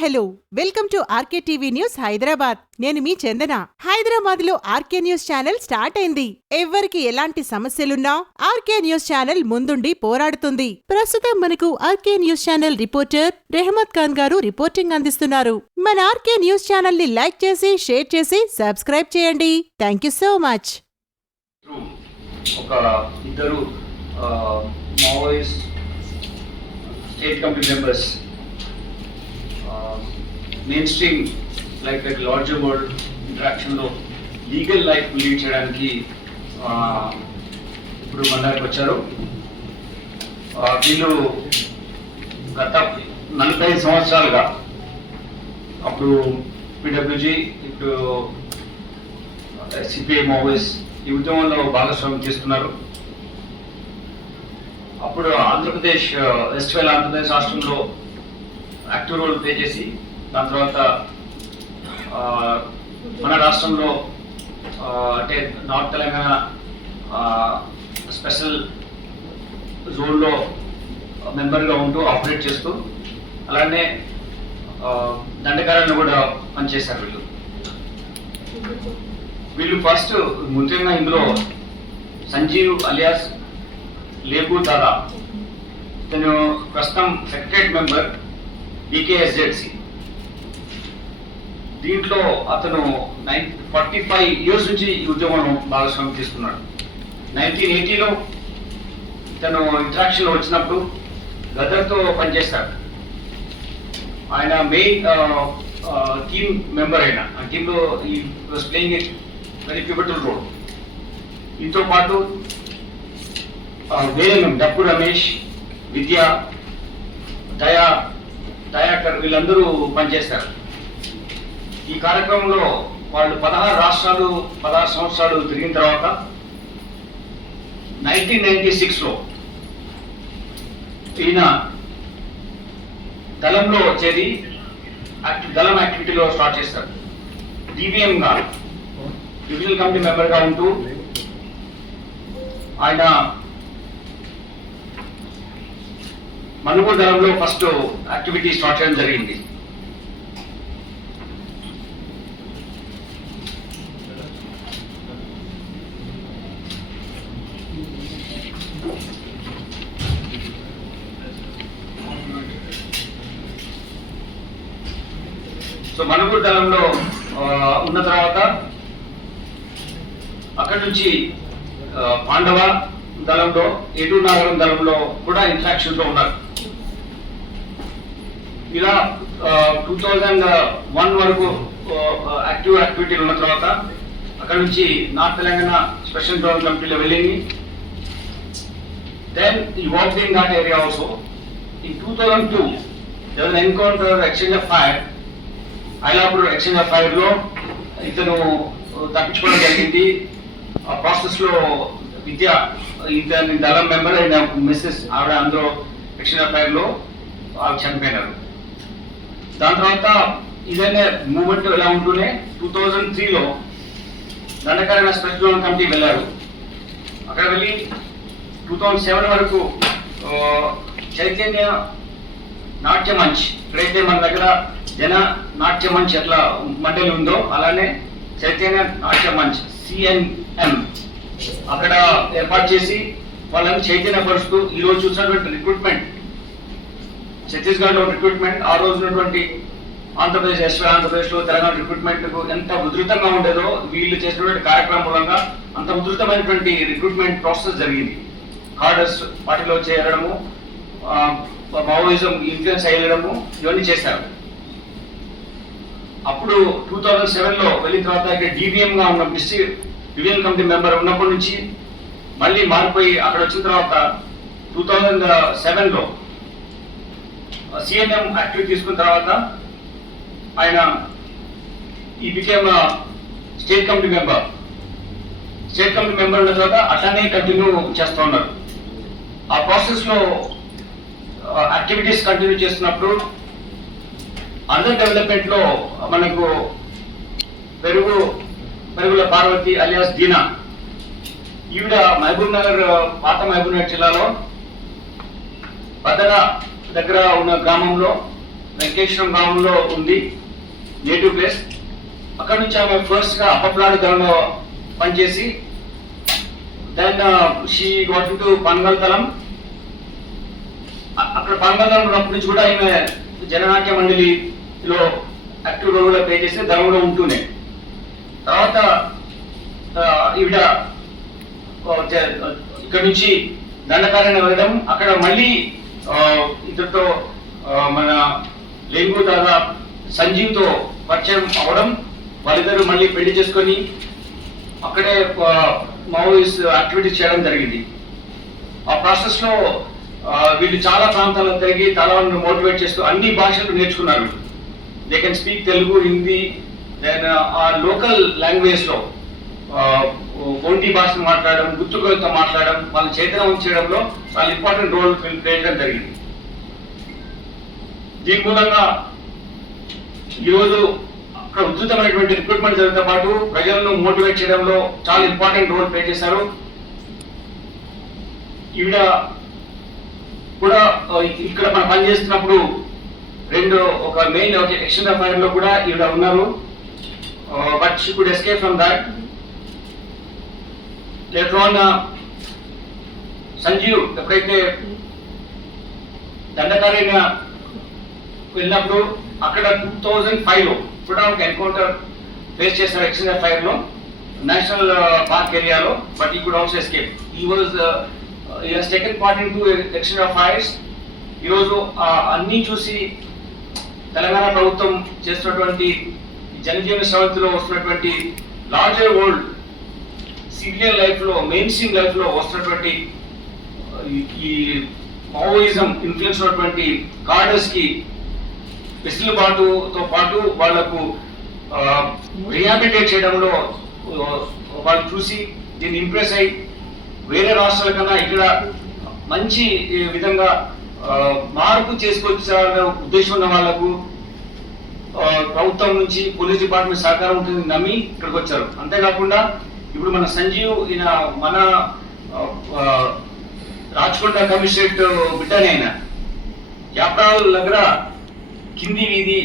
Hello welcome to RK TV news Hyderabad. నేను మీ చందన. హైదరాబాద్ లో ఆర్కే న్యూస్ ఛానల్ స్టార్ట్ అయింది. ఎవరికి ఎలాంటి సమస్యలున్నా ఆర్కే న్యూస్ ఛానల్ ముందుండి పోరాడుతుంది. ప్రస్తుతం మనకు RK news channel reporter Rehmat Khan గారు రిపోర్టింగ్ అందిస్తున్నారు. మన ఆర్కే న్యూస్ ఛానల్ ని లైక్ చేసి షేర్ చేసి సబ్స్క్రైబ్ చేయండి. Thank you so much. ఒక ఇద్దరు Maoist state committee members mainstream like larger world ఇంటరాక్షన్లో లీగల్ లైఫ్ లీడ్ చేయడానికి ఇప్పుడు మన దగ్గరకు వచ్చారు. వీళ్ళు గత 45 సంవత్సరాలుగా అప్పుడు పిడబ్ల్యూజీ, ఇప్పుడు సిపిఐ మావోయిస్ట్ ఈ ఉద్యమంలో భాగస్వామ్యం చేస్తున్నారు. అప్పుడు ఆంధ్రప్రదేశ్ వెస్ట్ వేల్ ఆంధ్రప్రదేశ్ రాష్ట్రంలో యాక్టివ్ రోల్ ప్లే చేసి దాని తర్వాత మన రాష్ట్రంలో అంటే నార్త్ తెలంగాణ స్పెషల్ జోన్లో మెంబర్గా ఉంటూ ఆపరేట్ చేస్తూ అలానే దండకారణను కూడా పనిచేశారు. వీళ్ళు ఫస్ట్ ముఖ్యంగా ఇందులో సంజీవ్ అలియాస్ లేబు దాదా, తను ప్రస్తుతం సెక్రటరియట్ మెంబర్ BKSZC. దీంట్లో అతను 45 ఇయర్స్ నుంచి ఈ ఉద్యమంలో భాగస్వామ్యం తీసుకున్నాడు. 1980లో తను ఇంటరాక్షన్లో వచ్చినప్పుడు గదర్తో పనిచేస్తాడు. ఆయన మెయిన్ టీమ్ మెంబర్ అయిన ఆ టీంలో he was playing it very pivotal role. దీంతో పాటు వేలం డప్పు రమేష్, విద్య, దయాకర్ వీళ్ళందరూ పనిచేస్తారు. ఈ కార్యక్రమంలో వాళ్ళు 16 సంవత్సరాలు తిరిగిన తర్వాత 1996లో ఈయన దళంలో చేరి దళం యాక్టివిటీలో స్టార్ట్ చేస్తారు. DVMగా డివిజనల్ కమిటీ మెంబర్గా ఉంటూ ఆయన మనుగోడు దళంలో ఫస్ట్ యాక్టివిటీ స్టార్ట్ చేయడం జరిగింది. సో మనుగోడు దళంలో ఉన్న తర్వాత అక్కడి నుంచి పాండవ దళంలో, ఏటూరు నాగరం దళంలో కూడా ఇంటరాక్షన్ లో ఉన్నారు. ఇలా 2001 వరకు యాక్టివ్ యాక్టివిటీలు ఉన్న తర్వాత అక్కడ నుంచి నార్త్ తెలంగాణ స్పెషల్ జోన్ కమిటీలో వెళ్ళింది. దెన్ ఈ work in that area also. In 2002 there was an encounter, exchange of fire. Ailapur exchange of fire లో ఇతను తప్పించుకోవడం జరిగింది. ఆ ప్రాసెస్ లో విద్య ఇతని దళం మెంబర్ అయిన మిస్సెస్ ఆవిడ అందులో ఎక్స్చేంజ్ ఆఫ్ ఫైర్ లో చనిపోయినారు. దాని తర్వాత ఇదనే మూవ్మెంట్ ఎలా ఉంటూనే 2003లో దండకారణ స్పెషల్ జోన్ కమిటీ వెళ్ళారు. అక్కడ వెళ్ళి 2007 వరకు చైతన్య నాట్య మంచ్, ఇప్పుడైతే మన దగ్గర జన నాట్య మంచ్ ఎట్లా మండలి ఉందో అలానే చైతన్య నాట్య మంచ్ CNM అక్కడ ఏర్పాటు చేసి వాళ్ళని చైతన్యపరుస్తూ ఈ రోజు చూసినటువంటి రిక్రూట్మెంట్, ఛత్తీస్గఢ్ లో రిక్రూట్మెంట్, ఆ రోజు ఉన్నటువంటి ఆంధ్రప్రదేశ్ ఆంధ్రప్రదేశ్ లో తెలంగాణ రిక్రూట్మెంట్ ఎంత ఉధృతంగా ఉండేదో వీళ్ళు చేసినటువంటి కార్యక్రమం మూలంగా అంత ఉధృతమైనటువంటి రిక్రూట్మెంట్ ప్రాసెస్ జరిగింది. కార్డర్స్ పార్టీలో చేరడము, మావోయిజం ఇన్ఫ్లుయెన్స్ అయ్యడము ఇవన్నీ చేశారు. అప్పుడు 2007లో వెళ్ళిన తర్వాత ఇక్కడ DVM గా ఉన్న డివిజనల్ కమిటీ మెంబర్ ఉన్నప్పటి నుంచి మళ్ళీ మారిపోయి అక్కడ వచ్చిన తర్వాత 2007లో CNM యాక్టివ్ తీసుకున్న తర్వాత ఆయన he became state committee member. State committee member ఉన్న తర్వాత అట్లానే కంటిన్యూ చేస్తూ ఉన్నారు. ఆ ప్రాసెస్ లో యాక్టివిటీస్ కంటిన్యూ చేస్తున్నప్పుడు అండర్ డెవలప్మెంట్ లో మనకు పెరుగుల పార్వతి అలియాస్ దీనా, ఈవిడ మహబూబ్ నగర్, పాత మహబూబ్ నగర్ జిల్లాలో బద్దర దగ్గర ఉన్న గ్రామంలో వెంకటేశ్వరం గ్రామంలో ఉంది నేటివ్ ప్లేస్. అక్కడ నుంచి ఆమె ఫస్ట్గా అప్పప్లాడు దళంలో పనిచేసి దెన్ షీ గాట్ ఇంటూ పన్గల్తలం. అక్కడ పన్గల్తలం ఉన్నప్పటి నుంచి కూడా ఈమె జననాట్య మండలిలో యాక్టివ్ రోల్ కూడా ప్లే చేసి దళంలో ఉంటూనే తర్వాత ఈవిడ ఇక్కడ నుంచి దండకారణ్యం వెళ్ళడం, అక్కడ మళ్ళీ ఇద్దరితో మన లెంగు దాదా సంజీవ్తో పరిచయం అవడం, వాళ్ళిద్దరు మళ్ళీ పెళ్లి చేసుకొని అక్కడే మావోయిస్ట్ యాక్టివిటీస్ చేయడం జరిగింది. ఆ ప్రాసెస్లో వీళ్ళు చాలా ప్రాంతాల్లో తిరిగి చాలా మంది మోటివేట్ చేస్తూ అన్ని భాషలు నేర్చుకున్నారు. They can speak Telugu, Hindi, then ఆ లోకల్ లాంగ్వేజ్లో ఒంటి భాషను మాట్లాడడం, గుర్తులతో మాట్లాడడం, వాళ్ళని చైతన్యం చేయడంలో చాలా ఇంపార్టెంట్ రోల్ ప్లే చేయడం జరిగింది. దీని మూలంగా ఈరోజు అక్కడ ఉధృతమైనటువంటి రిక్రూట్మెంట్ జరగడంతో పాటు ప్రజలను మోటివేట్ చేయడంలో చాలా ఇంపార్టెంట్ రోల్ ప్లే చేశారు. ఈవిడ కూడా ఇక్కడ మనం పనిచేస్తున్నప్పుడు ఒక మెయిన్ ఎక్స్టెండ్ అఫైర్ లో కూడా ఈవిడ ఉన్నారు. But she could escape from that. Later on Sanjeev ఎప్పుడైతే దండకారణ్య వెళ్ళినప్పుడు అక్కడ 2005 లో కూడా ఒక ఎన్కౌంటర్ ఫేస్ చేశారు ఎక్స్టెండ్ ఫైర్ లో నేషనల్ పార్క్ ఏరియాలో. But he could also escape. He has taken part in two extend fires. ఈరోజు అన్ని చూసి తెలంగాణ ప్రభుత్వం చేస్తున్నటువంటి జనజీవన శ్రవంతిలో వస్తున్నటువంటి లార్జర్ వరల్డ్ సివిలియన్ లైఫ్ లో, మెయిన్ స్ట్రీమ్ లైఫ్ లో వస్తున్నటువంటి ఈ మావోయిజం ఇన్ఫ్లుయెన్స్ ఉన్నటువంటి కార్డర్స్ కి వెసులుబాటుతో పాటు వాళ్లకు రిహాబిలిటేట్ చేయడంలో వాళ్ళు చూసి దీన్ని ఇంప్రెస్ అయ్యి వేరే రాష్ట్రాల కన్నా ఇక్కడ మంచి విధంగా మార్పు చేసుకొచ్చారనే ఉద్దేశం ఉన్న వాళ్లకు ప్రభుత్వం నుంచి పోలీస్ డిపార్ట్మెంట్ సహకారం ఉంటుంది నమ్మి ఇక్కడికి వచ్చారు. అంతేకాకుండా ఇప్పుడు మన సంజీవ్ ఈయన మన రాచకొండ కమిషనరేట్ బిడ్డనే ఆయన. యాప్రాల్ దగ్గర కింది వీధి